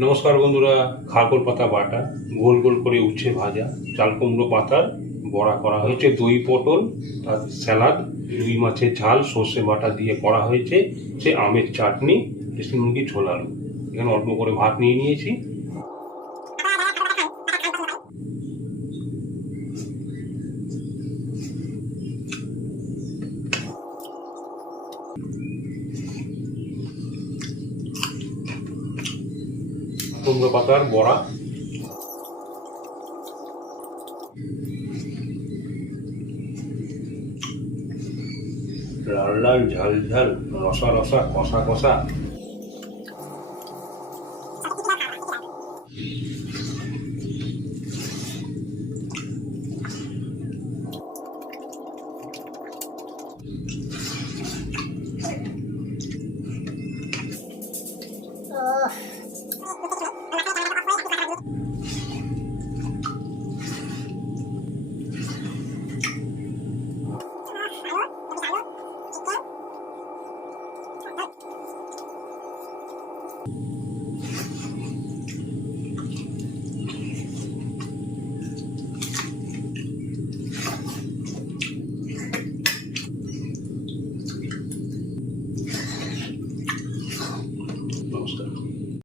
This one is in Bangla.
নমস্কার বন্ধুরা, খারকোল পাতা বাটা, গোল গোল করে উচ্ছে ভাজা, চাল কুমড়ো পাতার বড়া করা হয়েছে, দই পটল, তার স্যালাড, রুই মাছের ঝাল সর্ষে বাটা দিয়ে করা হয়েছে, সে আমের চাটনি, দেশি মুরগি ঝোল আলু। এখানে অল্প করে ভাত নিয়ে নিয়েছি। কুমড়ো পাতার বড়া, লাল লাল ঝাল ঝাল, রসা রসা, কষা কষা।